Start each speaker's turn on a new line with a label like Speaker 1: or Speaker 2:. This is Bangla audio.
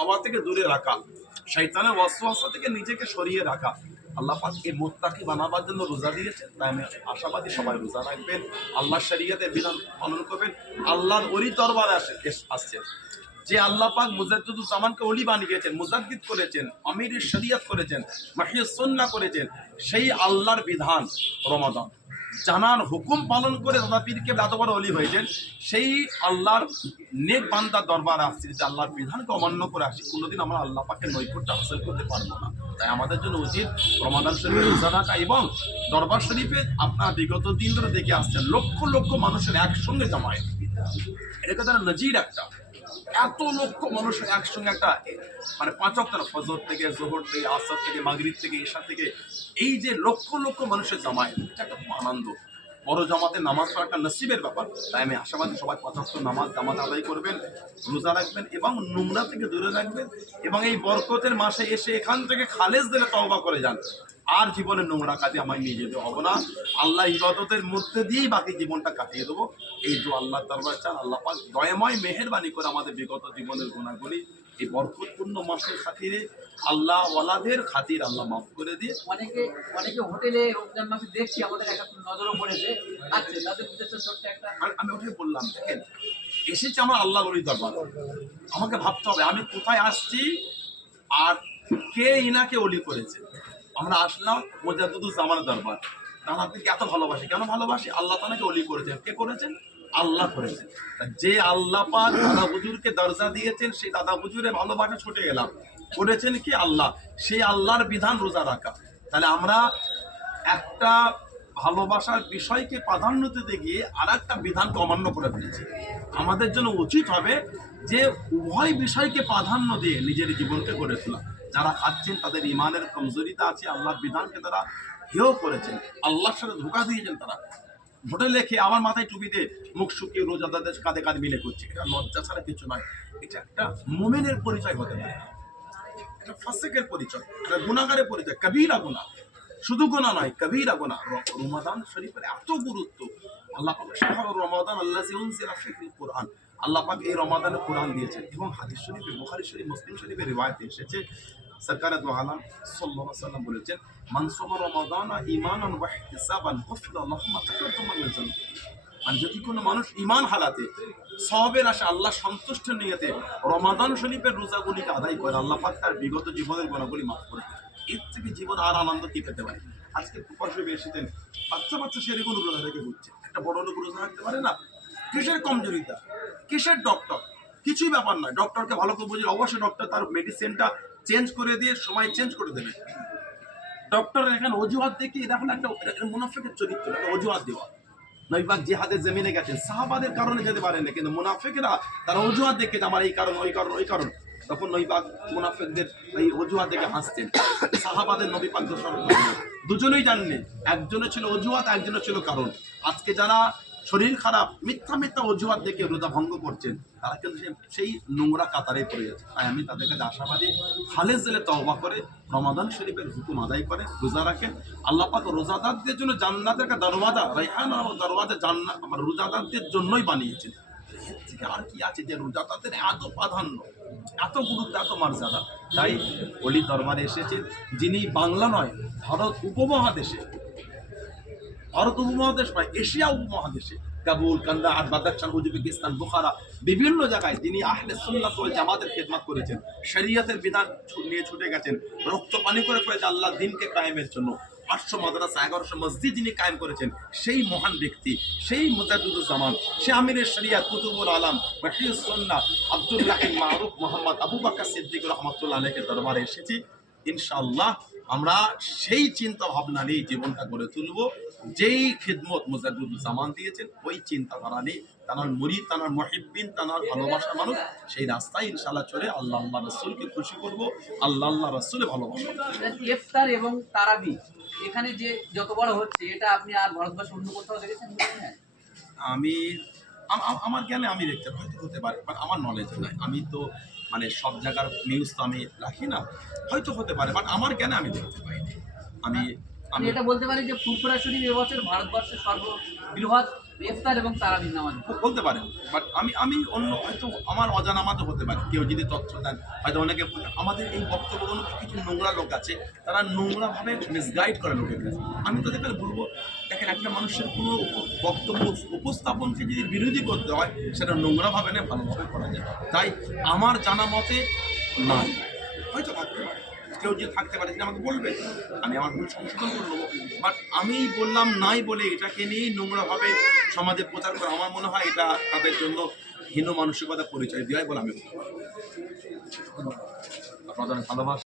Speaker 1: হাওয়া থেকে দূরে রাখা শৈতানের ওয়াসওয়াসা থেকে নিজেকে সরিয়ে রাখা। আল্লাহ এই মোত্তাকি বানাবার জন্য রোজা দিয়েছেন, তাই আমি আশাবাদী সবাই রোজা রাখবেন আল্লাহ শরিয়াতের বিধান পালন করবেন, আল্লাহর ওরি দরবারে আসে আসছেন যে আল্লাহ পাক মুজাদ্দুজ্জামানকে অলি বানিয়েছেন, মুজাদ্দিদ করেছেন আমির শরিয়ত করেছেন মাহিয়সন্না করেছেন, সেই আল্লাহর বিধান রমাদান। জানার হুকুম পালন করে দাদা পীরকে এত বড় অলি হয়েছেন, সেই আল্লাহর নেক বান্দার দরবারে আসছি যে আল্লাহর বিধানকে অমান্য করে আসি কোনোদিন আমরা আল্লাহ পাকে নৈকট্য হাসিল করতে পারব না। তাই আমাদের জন্য উচিত রমাদান শরীফে রোজা রাখা এবং দরবার শরীফে আপনার বিগত দিন ধরে দেখে আসছেন, লক্ষ লক্ষ মানুষের একসঙ্গে জমায় এটা তারা নজির একটা? এত লক্ষ মানুষ একসঙ্গে একটা মানে পাঁচ অক্টার ফজর থেকে, জোহর থেকে, আসর থেকে, মাগরিব থেকে ঈশা থেকে, এই যে লক্ষ লক্ষ মানুষের জামায় এটা একটা আনন্দ। বড় জামাতে নামাজ পড়া একটা নসিবের ব্যাপার। তাই আমি আশাবাদী, সবাই পাঁচ অক্ট নামাজ জামাত আদায় করবেন, রোজা রাখবেন এবং নোংরা থেকে দূরে রাখবেন এবং এই বরকতের মাসে এসে এখান থেকে খালেজ দিলে তওবা করে যান। আর জীবনে নোংরা কাজে আমায় নিয়ে যেতে হবে না। আল্লাহ ইবাদতের মধ্যে দিয়েই বাকি জীবনটা কাটিয়ে দেবো। এই যে আল্লাহ দরবার চান আল্লাহ পাক দয়াময় মেহেরবানি করে আমাদের বিগত জীবনের গুণাগুলি এই বরকতপূর্ণ মাসের খাতিরে আল্লাহ ওয়ালাদের খাতির আল্লাহ মাফ করে দিয়ে
Speaker 2: অনেকে অনেকে হোটেলে রমজান মাসে দেখছি আমাদের একটা নজরও পড়েছে আচ্ছা তাদের উদ্দেশ্যে ছোট্ট একটা
Speaker 1: আমি ওটাই বললাম দেখেন এসেছে আমার আল্লাহ বলি দরবার। আমাকে ভাবতে হবে আমি কোথায় আসছি আর কে ইনাকে অলি করেছে? আমরা আসলাম মোজাদুদুল জামানের দরবার। তাহলে আপনি এত ভালোবাসি। কেন ভালোবাসি? আল্লাহ তানাকে অলি করেছেন। কে করেছেন? আল্লাহ করেছেন। যে আল্লাহ পাক দাদা হুজুরকে দরজা দিয়েছেন, সেই দাদা হুজুরের ভালোবাসা ছুটে গেলাম। করেছেন কি আল্লাহ? সেই আল্লাহর বিধান রোজা রাখা। তাহলে আমরা একটা ভালোবাসার বিষয়কে প্রাধান্য দিতে গিয়ে আর একটা বিধানকে অমান্য করে ফেলেছি। আমাদের জন্য উচিত হবে যে উভয় বিষয়কে প্রাধান্য দিয়ে নিজের জীবনকে গড়ে তোলা। যারা খাচ্ছেন, তাদের ইমানের কমজোরিতা আছে, আল্লাহর বিধানকে তারা হেয় করেছেন। আল্লাহর সাথে ধোকা দিয়েছেন তারা। ভোটে লেখে আমার মাথায় টুপিতে মুখ শুকিয়ে রোজাদারদের কাঁধে কাঁধে মিলে করছে। এটা লজ্জা ছাড়া কিছু নয়। এটা একটা মোমেনের পরিচয় হতে পারে। এটা ফাসেকের পরিচয়, এটা গুণাগারের পরিচয়। কবিরা গুণা শুধু গোনা নয়, কবিরা গোনা রমাদান শরীফের এত গুরুত্ব। আল্লাহ পাক রমাদান আল্লাহ কোরআন। আল্লাহ পাক এই রমাদানে কোরআন দিয়েছেন। এবং হাদিস শরীফে, বুখারী শরীফ, মুসলিম শরীফের রিওয়ায়েতে এসেছে। মান যদি কোনো মানুষ ইমান আশা আল্লাহ সন্তুষ্ট নিয়েতে রমাদান শরীফের রোজাগুলিকে আদায় করে, আল্লাহ তার বিগত জীবনের মাফ করে এর থেকে জীবন আর আনন্দ কি পেতে পারে? আজকে পাশে এসেছেন, বাচ্চা বাচ্চা সেরকম রোজা রেখে ঘুরছে একটা বড় লোক রোজা রাখতে পারে না? কিসের কমজোরিতা? কিসের ডক্টর কিছুই ব্যাপার নয়। ডক্টরকে ভালো করে বুঝে অবশ্যই ডক্টর তার মেডিসিনটা চেঞ্জ করে দিয়ে সময় চেঞ্জ করে দেবে। ডক্টর, এখানে অজুহাত দেখে এটা হলো একটা মুনাফিকের চরিত্র, একটা অজুহাত দেওয়া। নইবাক জিহাদের জমিনে গেছেন। সাহাবাদের কারণে যেতে পারেন না, কিন্তু মুনাফিকরা তারা অজুহাত দেখে যে আমার এই কারণ, ওই কারণ ওই কারণ। তখন নইবাক মুনাফেকদের এই অজুহাত দেখে হাসছেন সাহাবাদের নবী পাক। দুজনেই জাননি একজনে ছিল অজুহাত একজনে ছিল কারণ। আজকে যারা শরীর খারাপ, মিথ্যা মিথ্যা অজুহাত দেখে রোজা ভঙ্গ করছেন, তারা কিন্তু সেই নোংরা কাতারে পড়ে যাচ্ছে তাই আমি তাদের কাছে আশাবাদী, খালেজ জেলে তওবা করে, রমাদান শরীফের হুকুম আদায় করে, রোজা রাখে আল্লাহ পাক রোজাদারদের জন্য জান্নাতের একটা দরওয়াজা রাইহান ও দরওয়াজা জান্নাত আমার রোজাদারদের জন্যই বানিয়েছেন। থেকে আর কি আছে যে রোজাদারদের এত প্রাধান্য, এত গুরুত্ব, এত মর্যাদা? তাই অলি দরবারে এসেছেন, যিনি বাংলা নয়, ভারত উপমহাদেশে ভারত উপমহাদেশ নয় এশিয়া উপমহাদেশে, কাবুল, কান্দাহার বাদাকশান উজবেকিস্তান বুখারা, বিভিন্ন জায়গায় যিনি আহলে সুন্নাত ওয়াল জামাতের খেদমত করেছেন, শরীয়তের বিধান নিয়ে ছুটে গেছেন, রক্ত পানি করে ফেলেছে আল্লাহ দিনকে কায়েমের জন্য। আটশো মাদ্রাসা, এগারোশো মসজিদ যিনি কায়েম করেছেন, সেই মহান ব্যক্তি, সেই মুজাদুজ্জামান সে আমিরের শরিয়াত কুতুবুল আলম মহিউসন্না আব্দুল মারুফ মোহাম্মদ আবু বাক্কা সিদ্দিক রহমতুল্লাহ আলহের দরবারে এসেছি। ইনশাআল্লাহ আমরা সেই চিন্তা ভাবনা নিয়ে জীবনটা গড়ে তুলব। যেই খিদমত মুজাদুজ্জামান দিয়েছেন ওই চিন্তাধারা নিয়ে তানার মুড়ি তানার মহিবিন তানার ভালোবাসা মানুষ সেই রাস্তায় ইনশাআল্লাহ চলে আল্লাহ আল্লাহ রসুলকে খুশি করব আল্লাহ আল্লাহ রসুলে ভালোবাসা
Speaker 2: ইফতার এবং তারাবি। এখানে যে যত বড় হচ্ছে এটা আপনি আর ভারতবর্ষে অন্য কোথাও দেখেছেন?
Speaker 1: আমি আম- আম- আমার জ্ঞানে আমি দেখতে হয়তো হতে পারে বাট আমার নলেজ নাই। আমি তো মানে সব জায়গার নিউজ তো আমি রাখি না হয়তো হতে পারে বাট আমার জ্ঞানে আমি দেখতে পাইনি। আমি
Speaker 2: আমি এটা বলতে পারি যে ফুরফুরা শরীফ এবছর ভারতবর্ষের সর্ববৃহৎ ইফতার এবং তারাবি নামাজ
Speaker 1: বলতে পারেন বাট আমি আমি অন্য হয়তো আমার অজানা মাতো হতে পারে। কেউ যদি তথ্য দেন, হয়তো অনেকে আমাদের এই বক্তব্যগুলো কিছু নোংরা লোক আছে, তারা নোংরাভাবে মিসগাইড করে লোকের কাছে। আমি তাদের কাছে বলব, দেখেন একটা মানুষের কোনো বক্তব্য উপস্থাপনকে যদি বিরোধী করতে হয়, সেটা নোংরাভাবে না, ভালোভাবে করা যায়। তাই আমার জানা মতে নাই হয়তো থাকতে পারে। কেউ যে থাকতে পারে, সেটা আমাকে বলবে। আমি আমার ভুল সংশোধন করে নেব। বাট আমি বললাম নাই বলে এটাকে নিয়েই নোংরাভাবে সমাজে প্রচার করা। আমার মনে হয় এটা তাদের জন্য হীন মানসিকতা পরিচয় দেওয়াই বলে আমি। আপনাদের ভালোবাসা।